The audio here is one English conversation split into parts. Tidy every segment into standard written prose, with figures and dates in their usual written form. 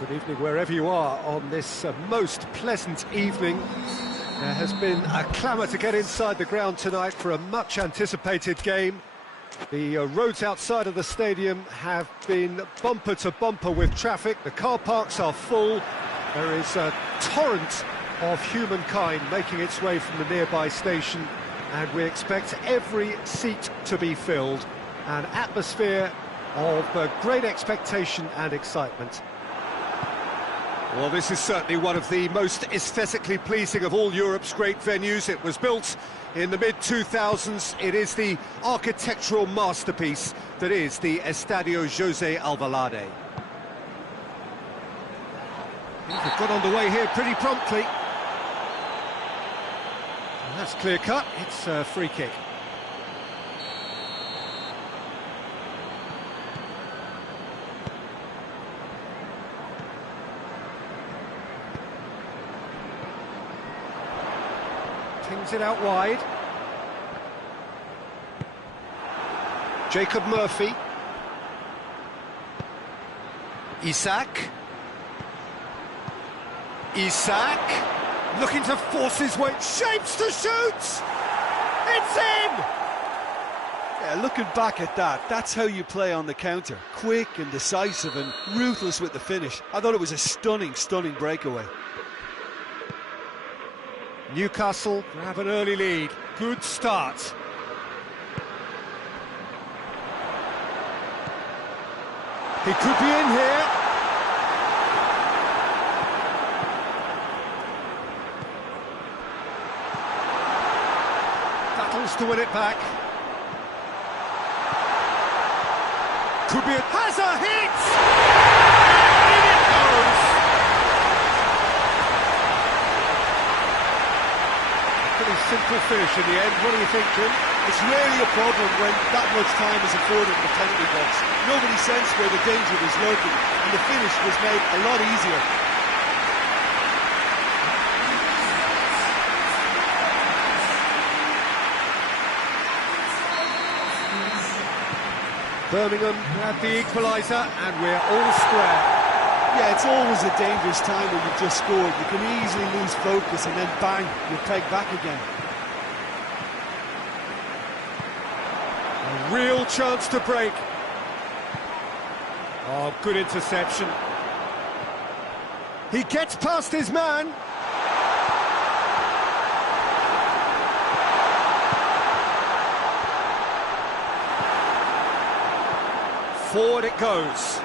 Good evening wherever you are on this most pleasant evening. There has been a clamour to get inside the ground tonight for a much anticipated game. The roads outside of the stadium have been bumper to bumper with traffic. The car parks are full. There is a torrent of humankind making its way from the nearby station, and we expect every seat to be filled. An atmosphere of great expectation and excitement. Well, this is certainly one of the most aesthetically pleasing of all Europe's great venues. It was built in the mid-2000s. It is the architectural masterpiece that is the Estadio José Alvalade. They've got underway here pretty promptly. And that's clear cut. It's a free kick. Pings it out wide. Jacob Murphy. Isak. Looking to force his way. Shapes to shoot! It's in! Yeah, looking back at that, that's how you play on the counter. Quick and decisive and ruthless with the finish. I thought it was a stunning breakaway. Newcastle grab an early lead. Good start. He could be in here. Battles to win it back. Could be has a hit! In it goes! Pretty simple finish in the end. What do you think, Jim? It's rarely a problem when that much time is afforded in the penalty box. Nobody sensed where the danger was lurking, and the finish was made a lot easier. Birmingham had the equaliser, and we're all square. Yeah, it's always a dangerous time when you've just scored. You can easily lose focus and then bang, you're pegged back again. A real chance to break. Oh, good interception. He gets past his man. Forward it goes.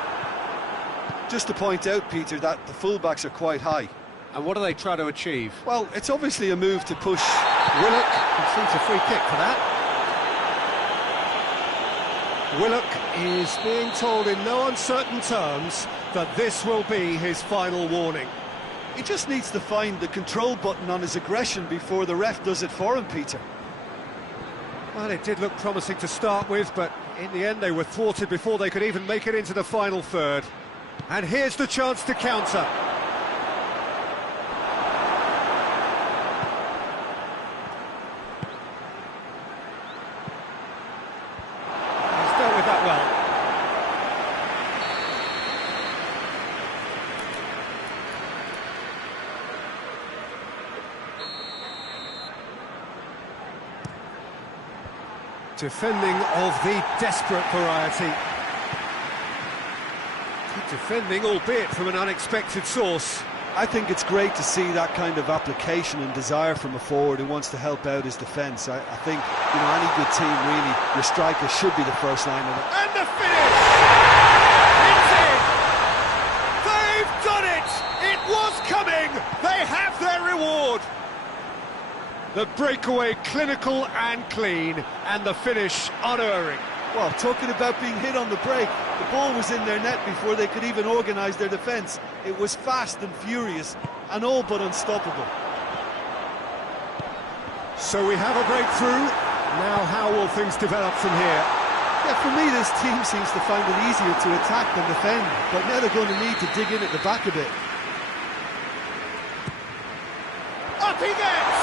Just to point out, Peter, that the fullbacks are quite high. And what do they try to achieve? Well, it's obviously a move to push. Willock concedes a free kick for that. Willock is being told in no uncertain terms that this will be his final warning. He just needs to find the control button on his aggression before the ref does it for him, Peter. Well, it did look promising to start with, but in the end they were thwarted before they could even make it into the final third. And here's the chance to counter. He's dealt with that well. Defending of the desperate variety. Good defending, albeit from an unexpected source. I think it's great to see that kind of application and desire from a forward who wants to help out his defence. I think, you know, any good team, really, your striker should be the first line of it. And the finish! It's in! They've done it! It was coming! They have their reward! The breakaway clinical and clean, and the finish unerring. Well, talking about being hit on the break, the ball was in their net before they could even organise their defence. It was fast and furious, and all but unstoppable. So we have a breakthrough. Now how will things develop from here? Yeah, for me this team seems to find it easier to attack than defend, but now they're going to need to dig in at the back a bit. Up he gets!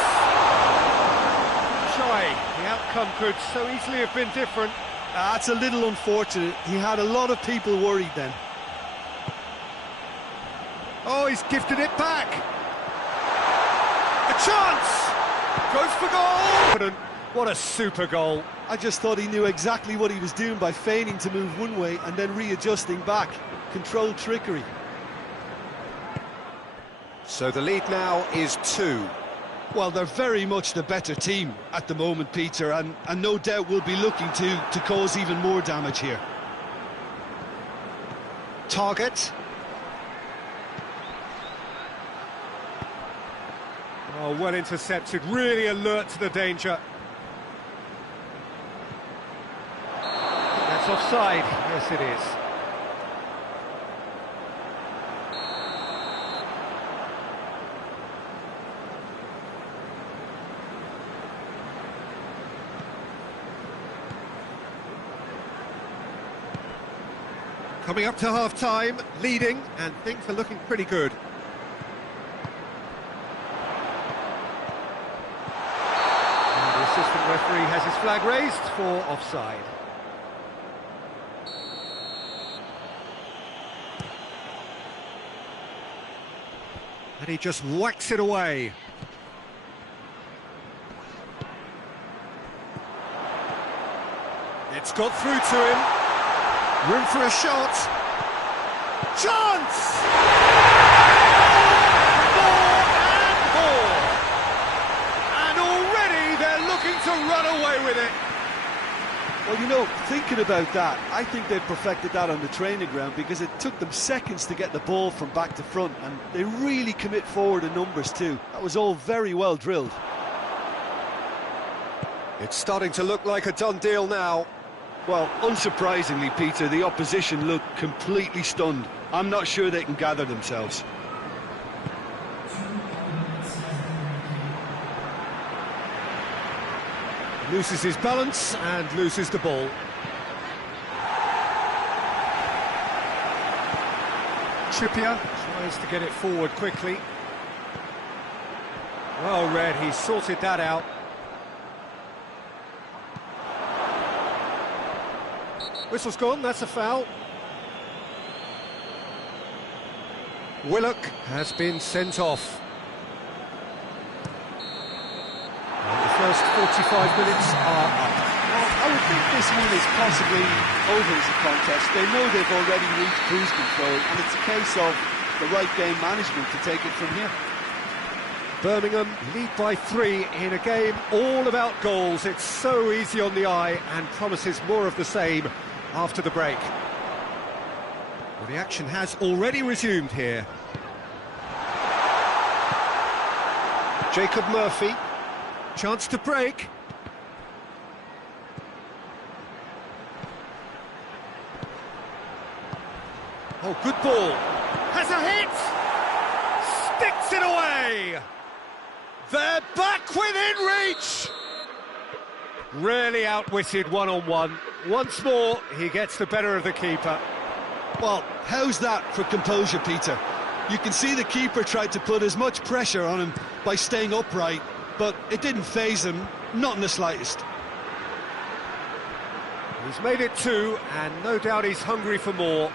Shy. The outcome could so easily have been different. That's a little unfortunate. He had a lot of people worried then. Oh, he's gifted it back. A chance! Goes for goal! What a super goal. I just thought he knew exactly what he was doing by feigning to move one way and then readjusting back. Controlled trickery. So the lead now is 2. Well, they're very much the better team at the moment, Peter, and no doubt will be looking to cause even more damage here. Target. Oh, well intercepted, really alert to the danger. That's offside, yes it is. Coming up to half-time, leading, and things are looking pretty good. And the assistant referee has his flag raised for offside. And he just whacks it away. It's got through to him. Room for a shot. Chance! More and more. And already they're looking to run away with it. Well, you know, thinking about that, I think they've perfected that on the training ground because it took them seconds to get the ball from back to front, and they really commit forward in numbers too. That was all very well drilled. It's starting to look like a done deal now. Well, unsurprisingly, Peter, the opposition look completely stunned. I'm not sure they can gather themselves. Loses his balance and loses the ball. Trippier tries to get it forward quickly. Well read, he sorted that out. Whistle's gone, that's a foul. Willock has been sent off. And the first 45 minutes are up. Well, I would think this one is possibly over as a contest. They know they've already reached cruise control, and it's a case of the right game management to take it from here. Birmingham lead by 3 in a game all about goals. It's so easy on the eye and promises more of the same after the break. Well, the action has already resumed here. Jacob Murphy, chance to break. Oh, good ball. Has a hit! Sticks it away! They're back within reach! Really outwitted one-on-one. Once more, he gets the better of the keeper. Well, how's that for composure, Peter? You can see the keeper tried to put as much pressure on him by staying upright, but it didn't faze him, not in the slightest. He's made it 2, and no doubt he's hungry for more.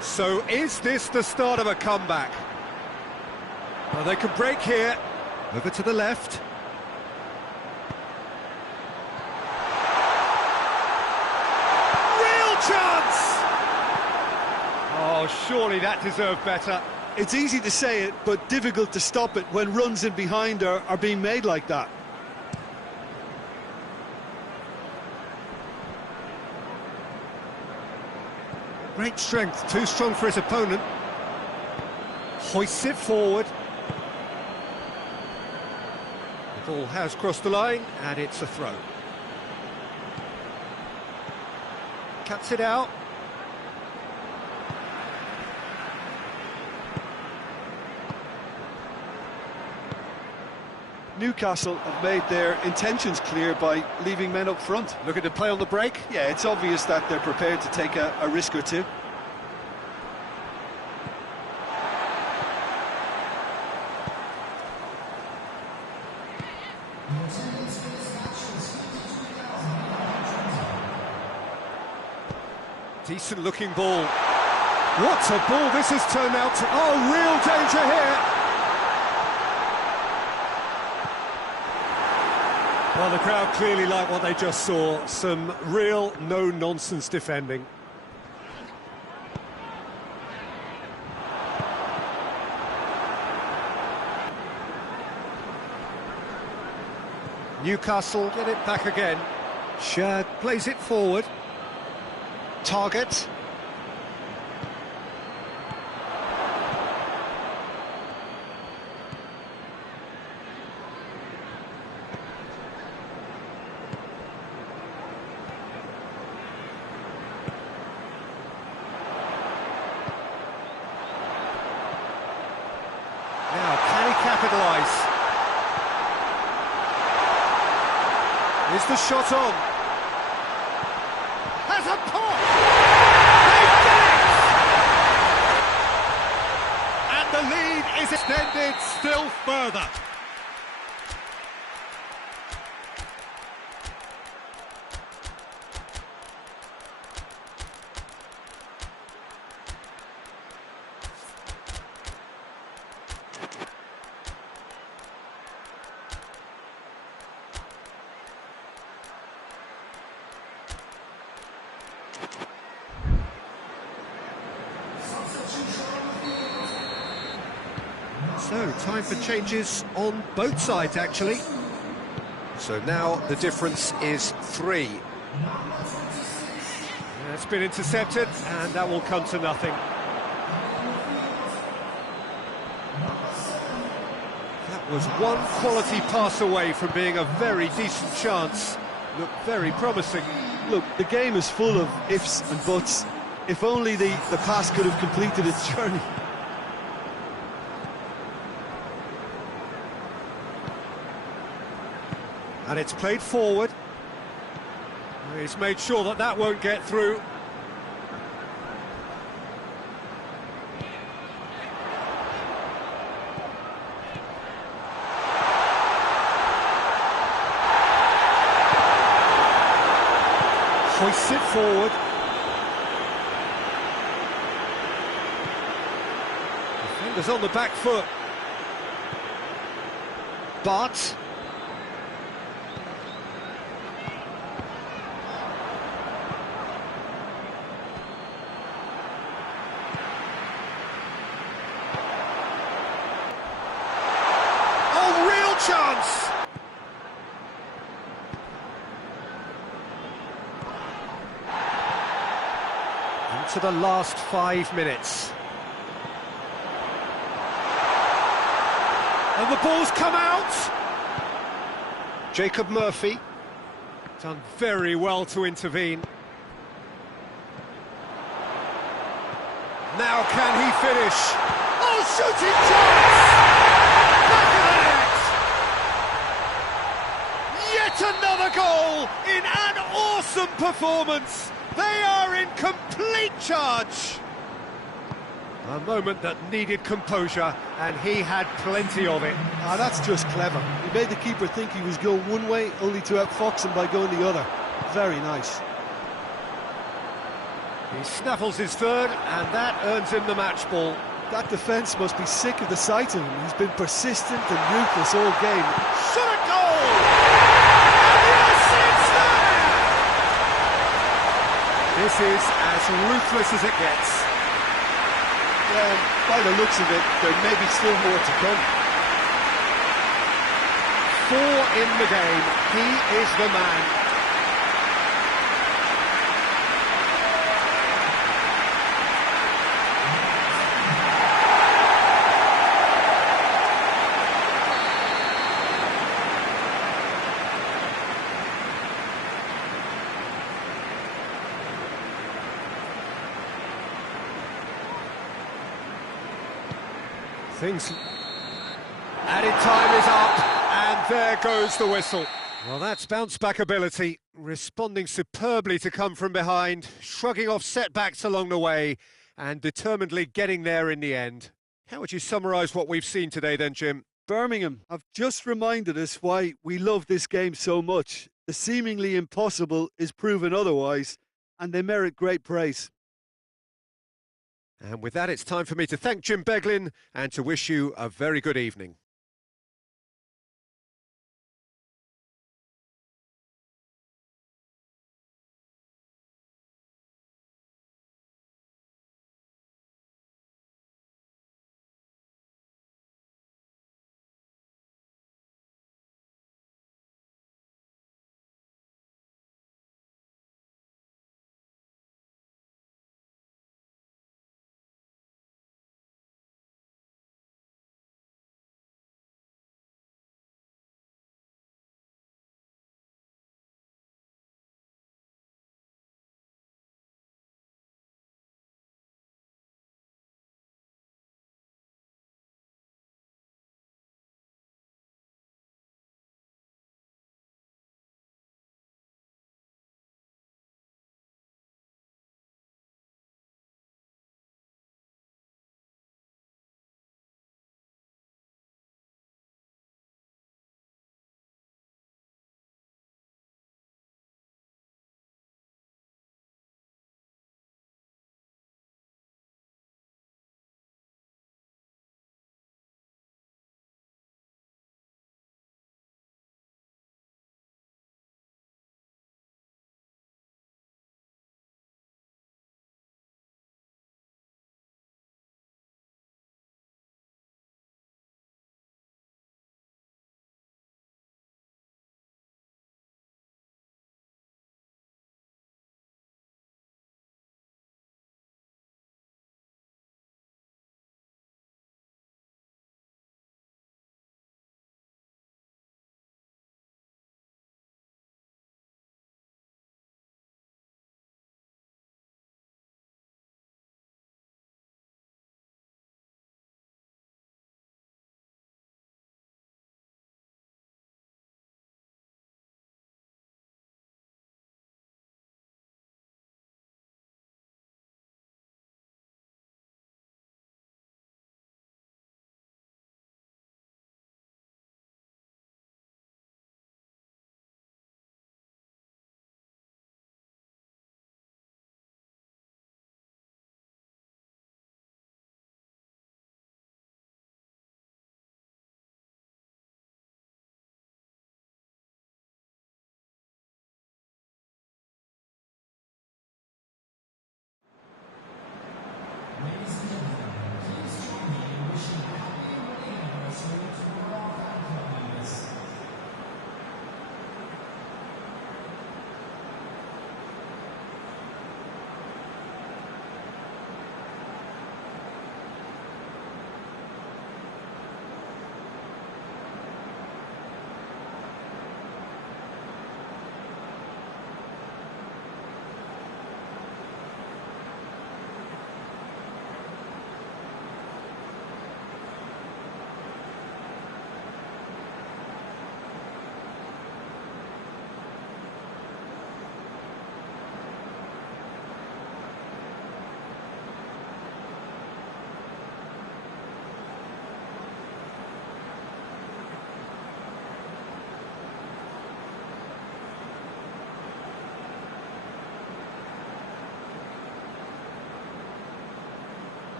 So is this the start of a comeback? Well, they can break here. Over to the left. Chance! Oh, surely that deserved better. It's easy to say it, but difficult to stop it when runs in behind are being made like that. Great strength, too strong for his opponent. Hoists it forward. The ball has crossed the line, and it's a throw. Cuts it out. Newcastle have made their intentions clear by leaving men up front. Looking to play on the break. Yeah, it's obvious that they're prepared to take a risk or two. Decent looking ball. What a ball this has turned out to. Oh, real danger here. Well, the crowd clearly like what they just saw. Some real no-nonsense defending. Newcastle get it back again. Shad plays it forward. Target. Now, can he capitalise? Is the shot on? Has a pop! They've done it! And the lead is extended still further. So, time for changes on both sides, actually. So now the difference is 3. It's been intercepted, and that will come to nothing. That was one quality pass away from being a very decent chance. Looked very promising. Look, the game is full of ifs and buts. If only the pass could have completed its journey. And it's played forward. He's made sure that that won't get through. Hoists it forward. Defenders on the back foot. But chance! Into the last 5 minutes. And the ball's come out! Jacob Murphy. Done very well to intervene. Now can he finish? Oh, shooting chance! Back of the net! Yet another goal in an awesome performance. They are in complete charge. A moment that needed composure, and he had plenty of it. Ah, that's just clever. He made the keeper think he was going one way, only to outfox him by going the other. Very nice. He snaffles his third, and that earns him the match ball. That defence must be sick of the sight of him. He's been persistent and ruthless all game. Shot a goal! And yes, it's there! This is as ruthless as it gets. Yeah, by the looks of it, there may be still more to come. 4 in the game. He is the man. Things added time is up, and there goes the whistle. Well, that's bounce-back ability, responding superbly to come from behind, shrugging off setbacks along the way, and determinedly getting there in the end. How would you summarise what we've seen today then, Jim? Birmingham have just reminded us why we love this game so much. The seemingly impossible is proven otherwise, and they merit great praise. And with that, it's time for me to thank Jim Beglin and to wish you a very good evening.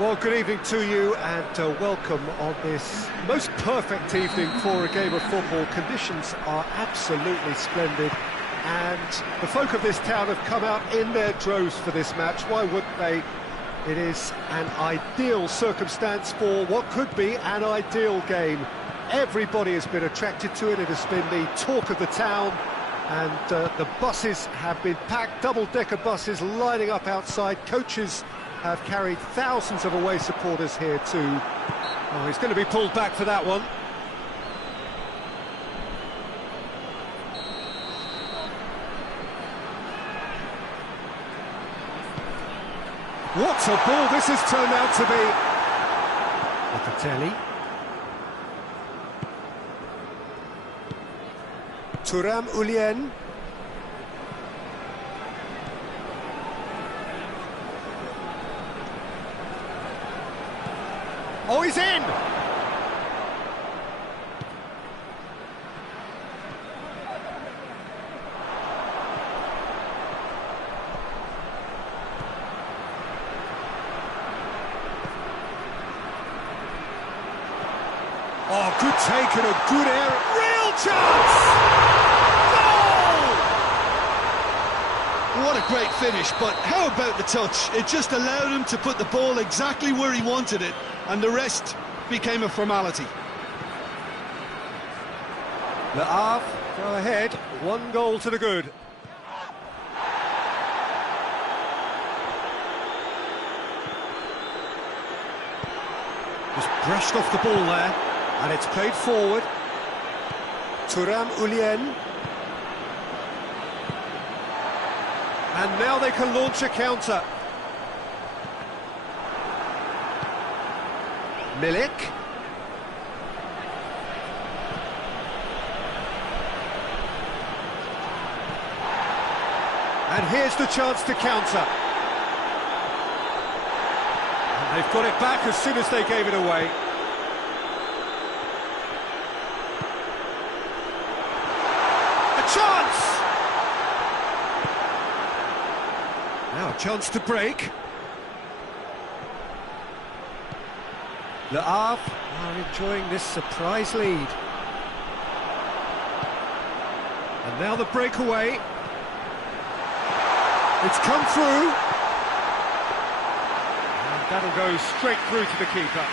Well, good evening to you and welcome on this most perfect evening for a game of football. Conditions are absolutely splendid and the folk of this town have come out in their droves for this match. Why wouldn't they? It is an ideal circumstance for what could be an ideal game. Everybody has been attracted to it. It has been the talk of the town, and the buses have been packed, double-decker buses lining up outside. Coaches have carried thousands of away supporters here too. Oh, he's going to be pulled back for that one. What a ball this has turned out to be. Locatelli. Thuram Ullien. Oh, he's in! Oh, good take and a good air. Real chance! What a great finish, but how about the touch? It just allowed him to put the ball exactly where he wanted it, and the rest became a formality. Le Havre go ahead, 1 goal to the good. Just brushed off the ball there, and it's played forward. Thuram Ullien. And now they can launch a counter. Milik. And here's the chance to counter. And they've got it back as soon as they gave it away. A chance! Now a chance to break. Le Havre are enjoying this surprise lead. And now the breakaway. It's come through. And that'll go straight through to the keeper.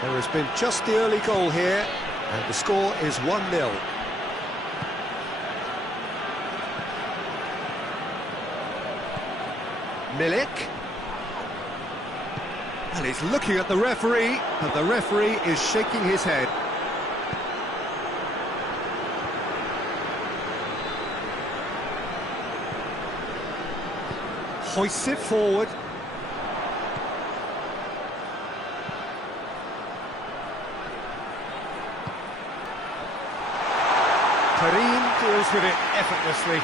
There has been just the early goal here, and the score is 1-0. Milik. And he's looking at the referee, and the referee is shaking his head. Hoists it forward. Karim deals with it effortlessly.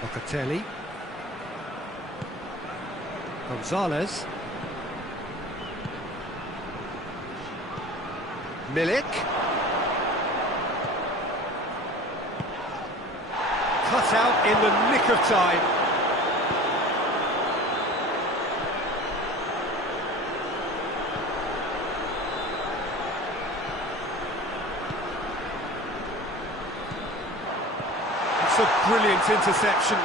Locatelli. Gonzalez. Milik. Cut out in the nick of time. It's a brilliant interception.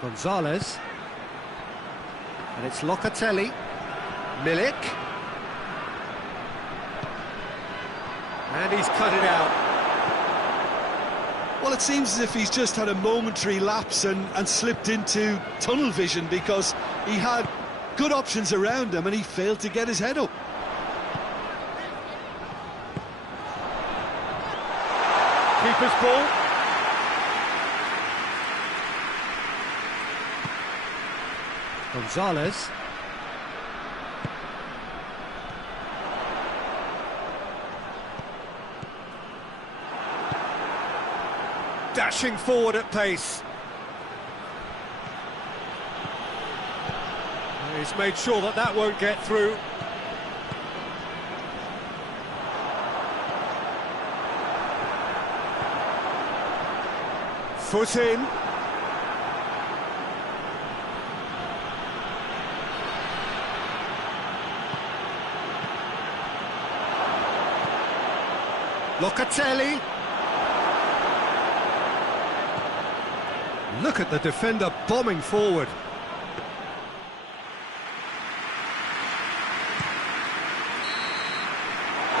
Gonzalez. And it's Locatelli. Milik. And he's cut it out. Well, it seems as if he's just had a momentary lapse and slipped into tunnel vision, because he had good options around him and he failed to get his head up. Keeper's ball. Gonzalez. Dashing forward at pace. He's made sure that that won't get through. Foot in. Locatelli. Look at the defender bombing forward.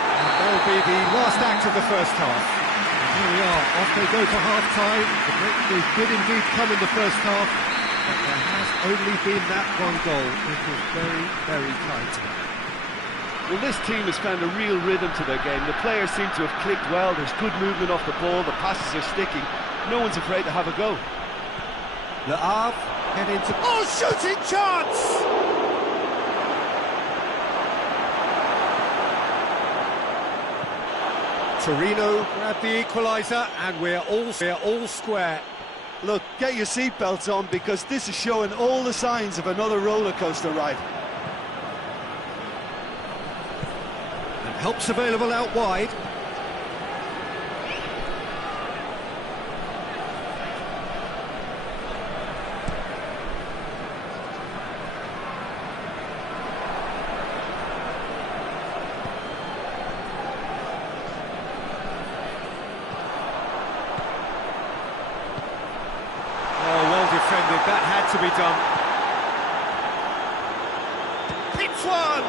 And that'll be the last act of the first half. And here we are, off they go for half-time. The breakthrough did indeed come in the first half, but there has only been that one goal. It was very, very tight. Well, this team has found a real rhythm to their game. The players seem to have clicked well. There's good movement off the ball. The passes are sticking. No one's afraid to have a go. Le Havre head into... Oh, shooting chance! Torino grab the equaliser, and we're all square. Look, get your seatbelts on, because this is showing all the signs of another roller coaster ride. And help's available out wide. That had to be done. Hits one!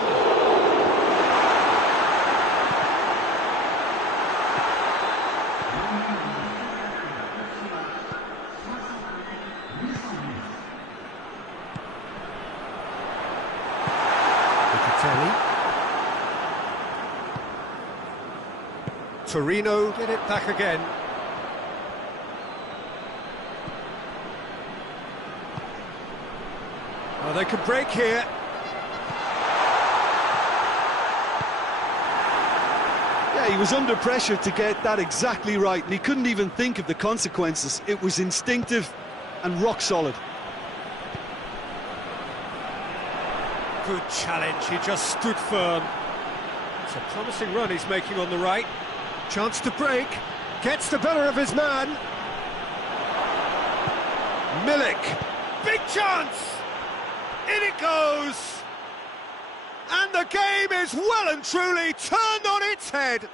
Locatelli. Torino get it back again. Oh, they could break here. Yeah, he was under pressure to get that exactly right, and he couldn't even think of the consequences. It was instinctive and rock solid. Good challenge, he just stood firm. It's a promising run he's making on the right. Chance to break, gets the better of his man. Milik, big chance! In it goes! And the game is well and truly turned on its head.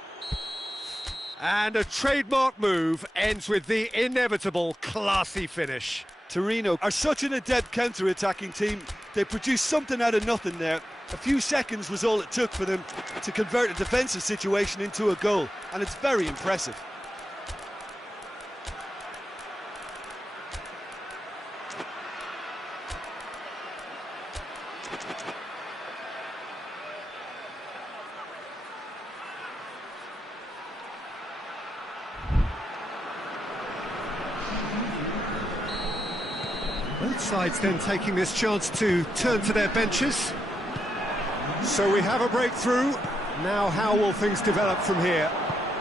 And a trademark move ends with the inevitable classy finish. Torino are such an adept counter-attacking team. They produced something out of nothing there. A few seconds was all it took for them to convert a defensive situation into a goal, and it's very impressive. Both sides then taking this chance to turn to their benches. So we have a breakthrough. Now how will things develop from here?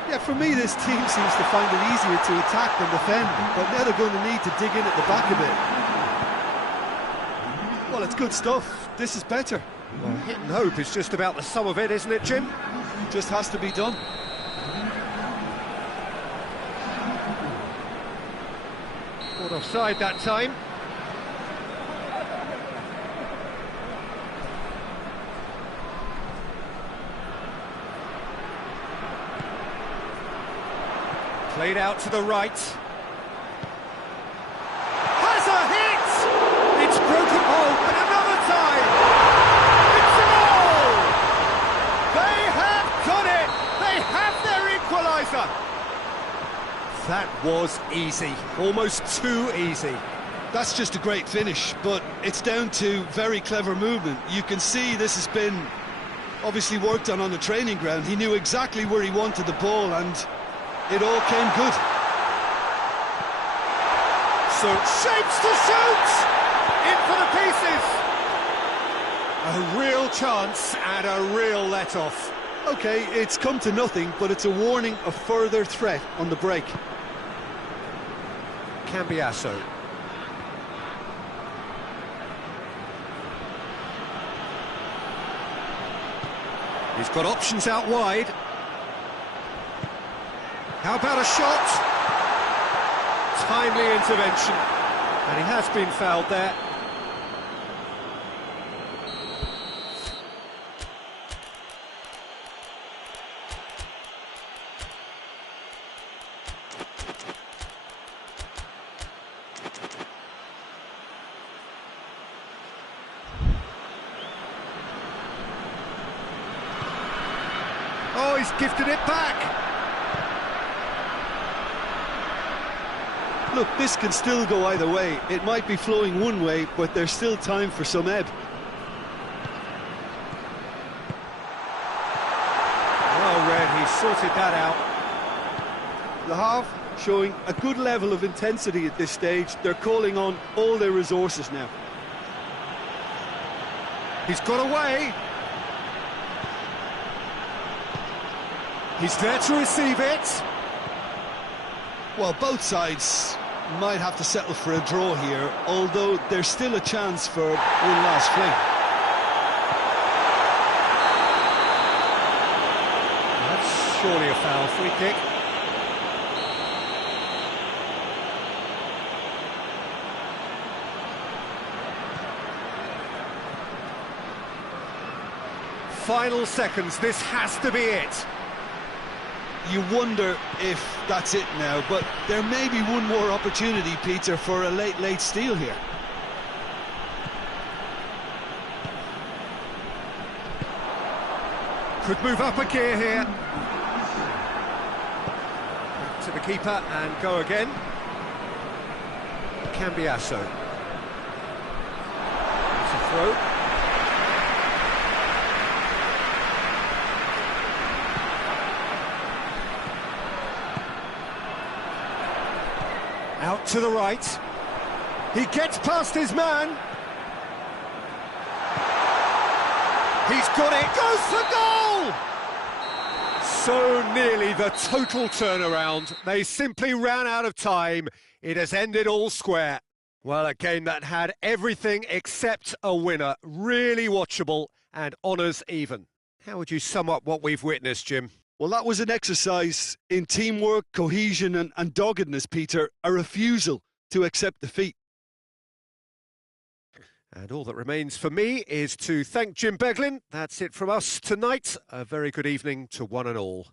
Yeah, for me this team seems to find it easier to attack than defend, but now they're going to need to dig in at the back a bit. Well, it's good stuff. This is better. Well, hit and hope is just about the sum of it, isn't it, Jim? Just has to be done. Caught offside that time. Played out to the right. Has a hit! It's broken. Oh, and another time! It's a goal! They have done it! They have their equaliser! That was easy. Almost too easy. That's just a great finish, but it's down to very clever movement. You can see this has been obviously worked on the training ground. He knew exactly where he wanted the ball, and it all came good. So shapes to shoot! In for the pieces! A real chance and a real let-off. OK, it's come to nothing, but it's a warning of further threat on the break. Cambiasso. He's got options out wide. How about a shot? Timely intervention. And he has been fouled there. Oh, he's gifted it back. Look, this can still go either way. It might be flowing one way, but there's still time for some ebb. Well read, he sorted that out. The half showing a good level of intensity at this stage. They're calling on all their resources now. He's got away. He's there to receive it. Well, both sides might have to settle for a draw here, although there's still a chance for one last fling. That's surely a foul. Free kick. Final seconds, this has to be it. You wonder if that's it now, but there may be one more opportunity, Peter, for a late steal here. Could move up a gear here. Back to the keeper and go again. Cambiasso. It's a throw. Out to the right. He gets past his man. He's got it. Goes for goal! So nearly the total turnaround. They simply ran out of time. It has ended all square. Well, a game that had everything except a winner. Really watchable and honours even. How would you sum up what we've witnessed, Jim? Well, that was an exercise in teamwork, cohesion and doggedness, Peter. A refusal to accept defeat. And all that remains for me is to thank Jim Beglin. That's it from us tonight. A very good evening to one and all.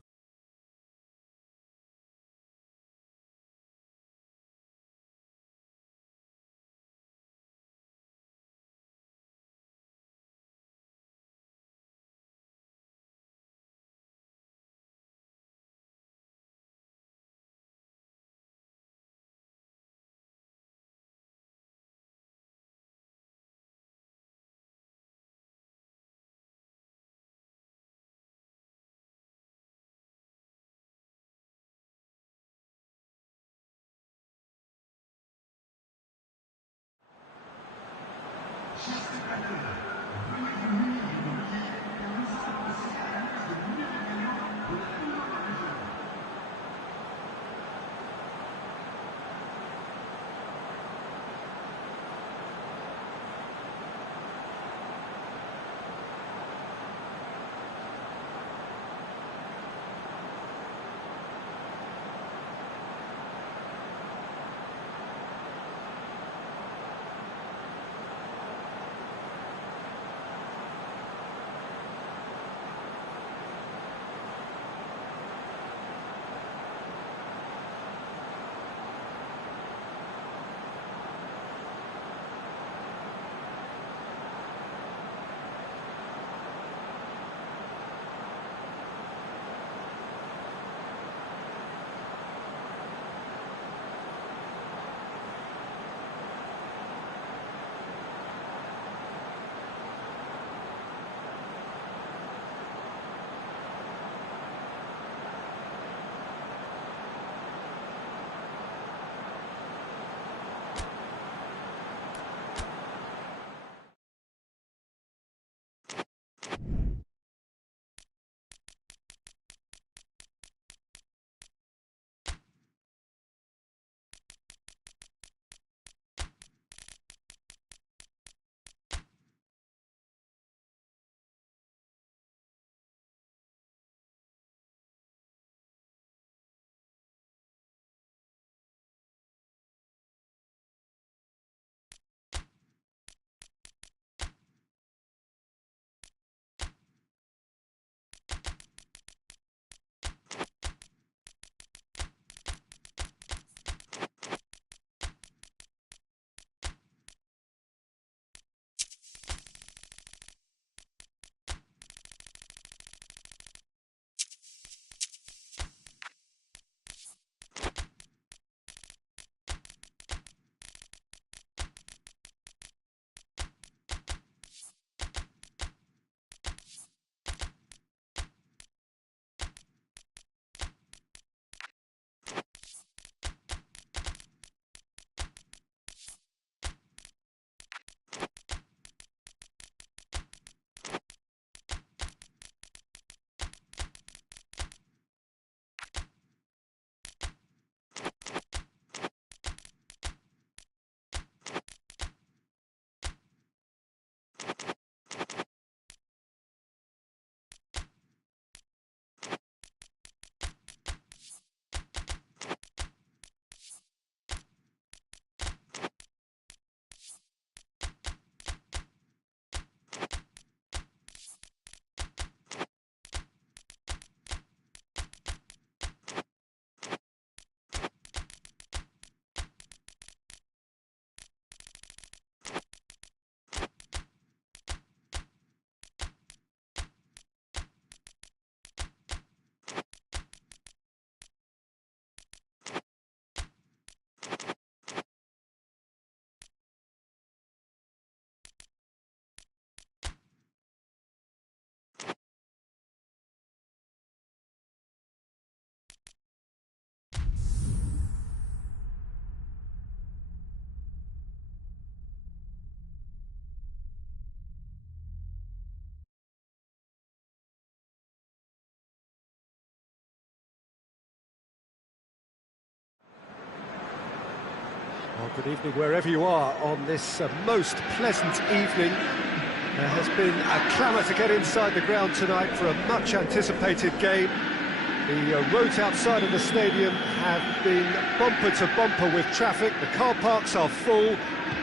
Well, good evening wherever you are on this most pleasant evening. There has been a clamour to get inside the ground tonight for a much anticipated game. The roads outside of the stadium have been bumper to bumper with traffic. The car parks are full.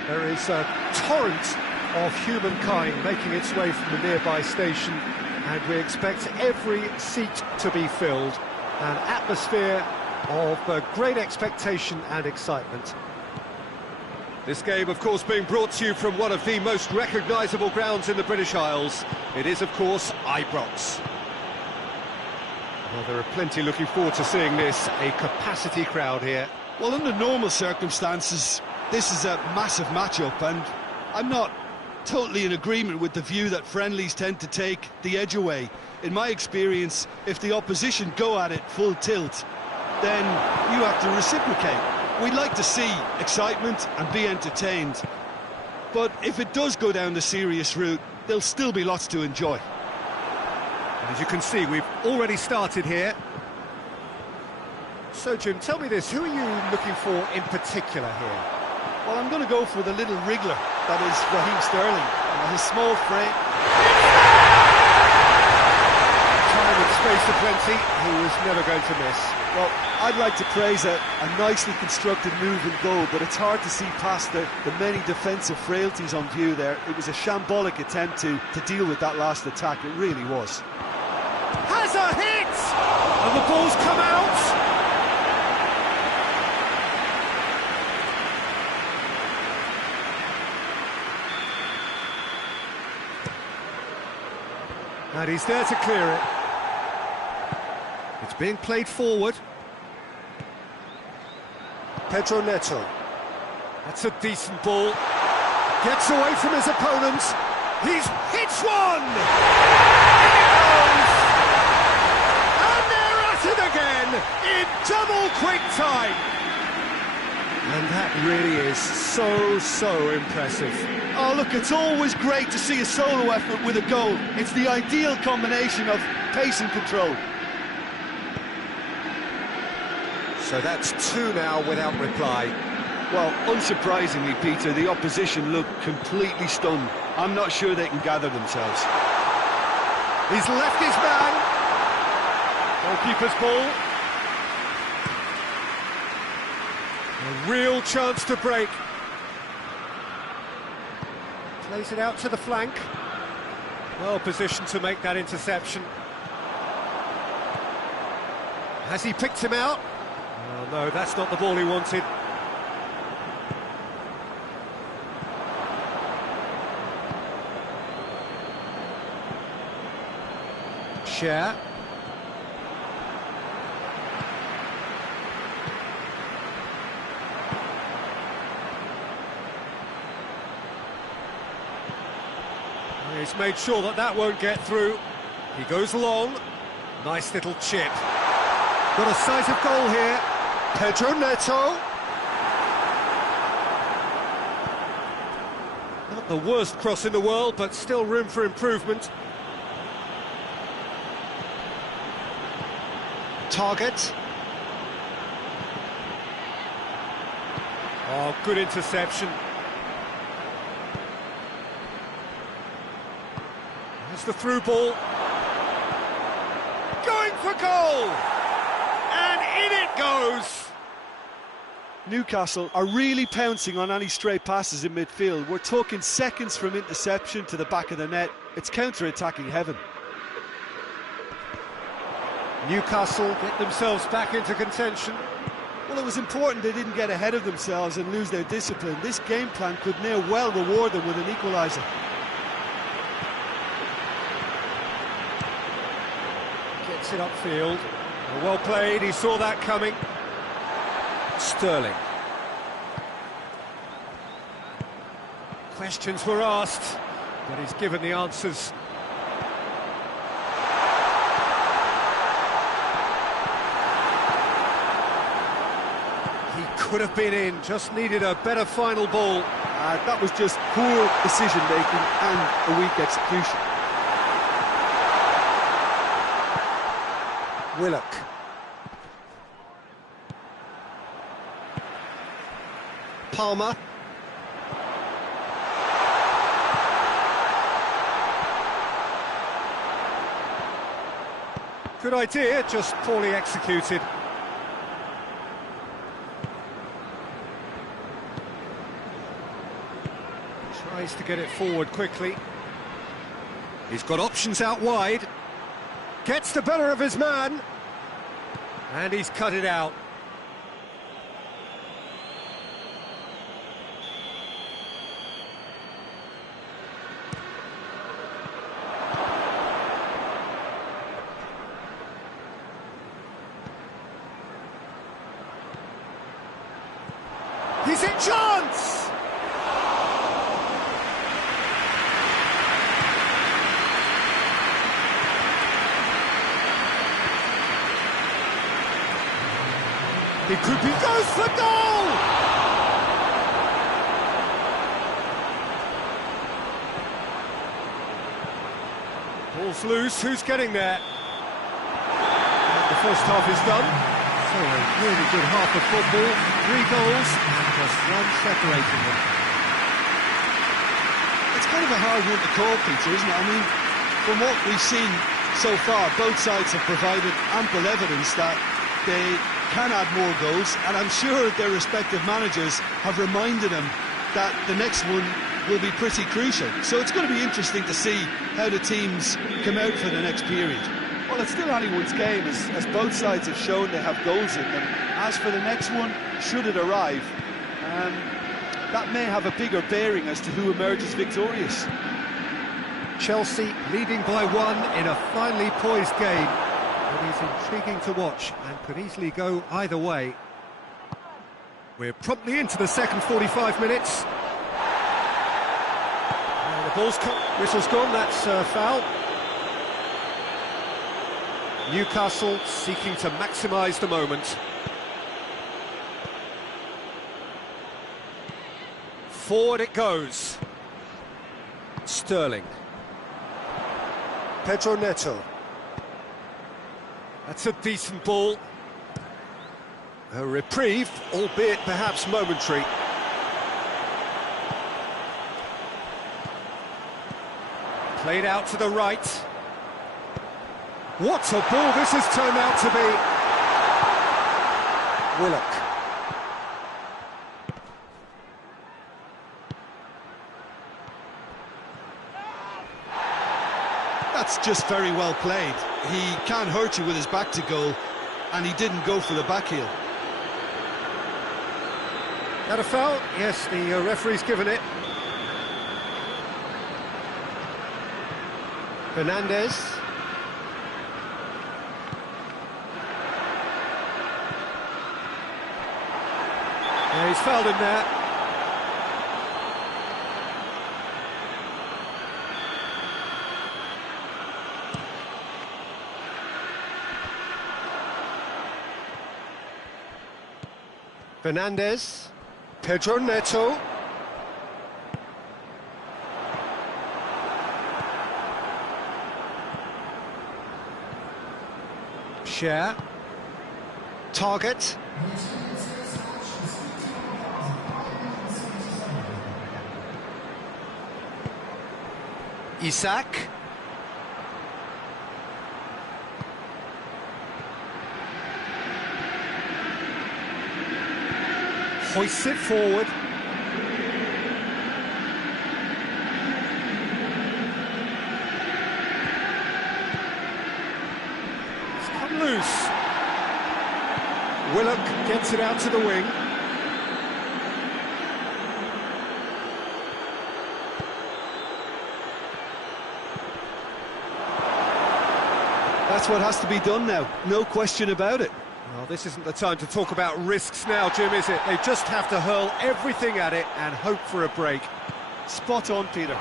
There is a torrent of humankind making its way from the nearby station, and we expect every seat to be filled. An atmosphere of great expectation and excitement. This game, of course, being brought to you from one of the most recognisable grounds in the British Isles. It is, of course, Ibrox. Well, there are plenty looking forward to seeing this, a capacity crowd here. Well, under normal circumstances, this is a massive matchup, and I'm not totally in agreement with the view that friendlies tend to take the edge away. In my experience, if the opposition go at it full tilt, then you have to reciprocate. We'd like to see excitement and be entertained, but if it does go down the serious route, there'll still be lots to enjoy. And as you can see, we've already started here. So, Jim, tell me this, who are you looking for in particular here? Well, I'm going to go for the little wriggler, that is Raheem Sterling. His small frame... Time and space aplenty, he was never going to miss. Well, I'd like to praise a nicely constructed move and goal, but it's hard to see past the many defensive frailties on view there. It was a shambolic attempt to deal with that last attack, it really was. Has a hit! And the ball's come out! And he's there to clear it. It's being played forward. Pedro Neto. That's a decent ball. Gets away from his opponent. He's hits one! In it goes! And they're at it again in double quick time. And that really is so impressive. Oh, look, it's always great to see a solo effort with a goal. It's the ideal combination of pace and control. So that's two now without reply. Well, unsurprisingly, Peter, the opposition look completely stunned. I'm not sure they can gather themselves. He's left his man. Goalkeeper's ball. A real chance to break. Plays it out to the flank. Well positioned to make that interception. Has he picked him out? Oh, no, that's not the ball he wanted. Share. He's made sure that that won't get through. He goes long. Nice little chip. Got a sight of goal here. Pedro Neto. Not the worst cross in the world, but still room for improvement. Target. Oh, good interception. There's the through ball. Going for goal! And in it goes! Newcastle are really pouncing on any stray passes in midfield. We're talking seconds from interception to the back of the net. It's counter-attacking heaven. Newcastle get themselves back into contention. Well, it was important they didn't get ahead of themselves and lose their discipline. This game plan could now well reward them with an equaliser. Gets it upfield. Well played, he saw that coming. Sterling. Questions were asked, but he's given the answers. He could have been in, just needed a better final ball. That was just poor decision-making and a weak execution. Willock. Palmer. Good idea, just poorly executed. Tries to get it forward quickly. He's got options out wide. Gets the better of his man. And he's cut it out. He's in chance! He goes for goal! Ball's loose, who's getting there? The first half is done. So a really good half of football, 3 goals, and just one separating them. It's kind of a hard one to call, Peter, isn't it? I mean, from what we've seen so far, both sides have provided ample evidence that they can add more goals, and I'm sure their respective managers have reminded them that the next one will be pretty crucial. So it's going to be interesting to see how the teams come out for the next period. Well, it's still anyone's game, as both sides have shown they have goals in them. As for the next one, should it arrive, that may have a bigger bearing as to who emerges victorious. Chelsea leading by 1 in a finely poised game. It is intriguing to watch and could easily go either way. We're promptly into the second 45 minutes. The whistle's gone, that's foul. Newcastle seeking to maximise the moment. Forward it goes. Sterling. Pedro Neto. That's a decent ball. A reprieve, albeit perhaps momentary. Played out to the right. What a ball this has turned out to be. Willock. That's just very well played. He can't hurt you with his back to goal, and he didn't go for the back heel. That a foul? Yes, the referee's given it. Fernandez. Yeah, he's fouled him there. Fernandez. Pedro Neto. Share. Target. Isak. Hoists it forward. It's come loose. Willock gets it out to the wing. That's what has to be done now, no question about it. Well, this isn't the time to talk about risks now, Jim, is it? They just have to hurl everything at it and hope for a break. Spot on, Peter.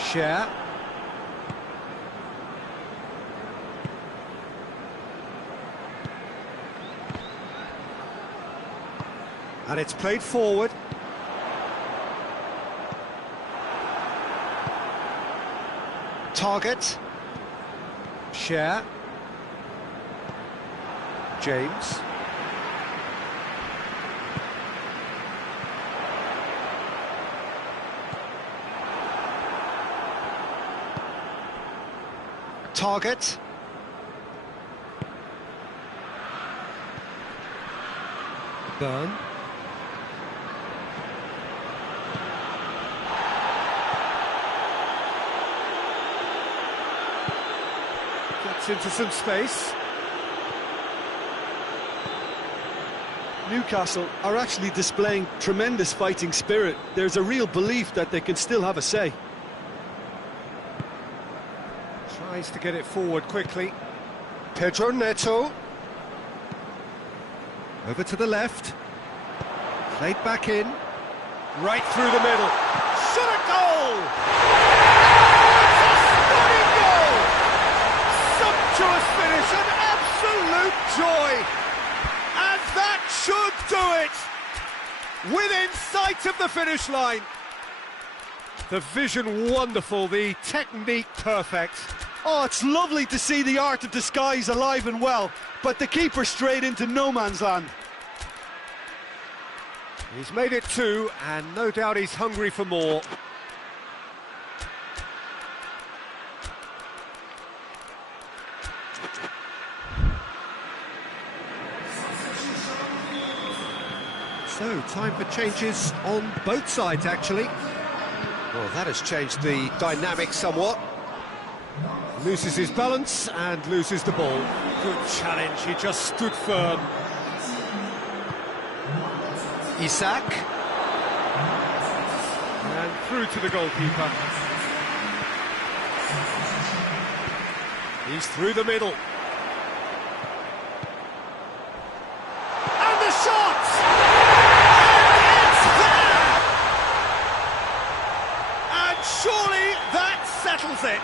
Share. And it's played forward. Target. Share. James. Target. Burn. Gets into some space. Newcastle are actually displaying tremendous fighting spirit. There's a real belief that they can still have a say. Tries to get it forward quickly. Pedro Neto. Over to the left. Played back in. Right through the middle. Shot a goal! It's a stunning goal! Sumptuous finish, an absolute joy! And that should do it! Within sight of the finish line. The vision wonderful, the technique perfect. Oh, it's lovely to see the art of disguise alive and well, but the keeper straight into no man's land. He's made it two, and no doubt he's hungry for more. So, time for changes on both sides, actually. Well, that has changed the dynamic somewhat. Loses his balance and loses the ball. Good challenge, he just stood firm. Isak. And through to the goalkeeper. He's through the middle. And the shot! And it's there! And surely that settles it.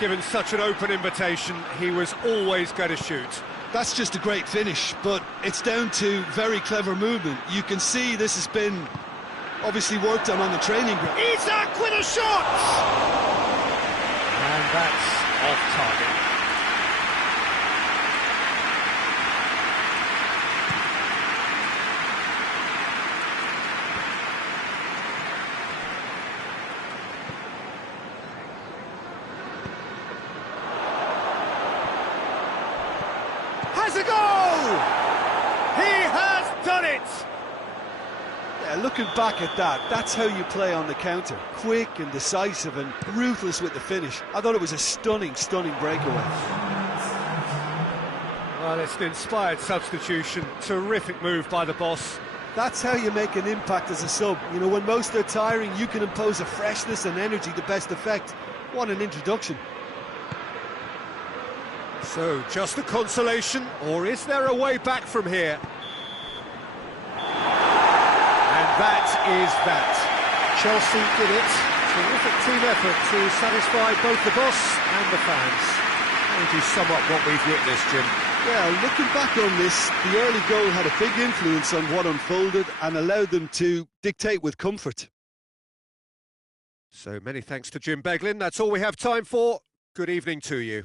Given such an open invitation, he was always going to shoot. That's just a great finish, but it's down to very clever movement. You can see this has been obviously worked on the training ground. Isak with a shot! And that's off target. Has a goal! He has done it! Yeah, looking back at that, that's how you play on the counter. Quick and decisive and ruthless with the finish. I thought it was a stunning, stunning breakaway. Well, it's an inspired substitution. Terrific move by the boss. That's how you make an impact as a sub. You know, when most are tiring, you can impose a freshness and energy to best effect. What an introduction. So, just a consolation, or is there a way back from here? And that is that. Chelsea did it. Terrific team effort to satisfy both the boss and the fans. How would you sum up what we've witnessed, Jim? Well, looking back on this, the early goal had a big influence on what unfolded and allowed them to dictate with comfort. So many thanks to Jim Beglin. That's all we have time for. Good evening to you.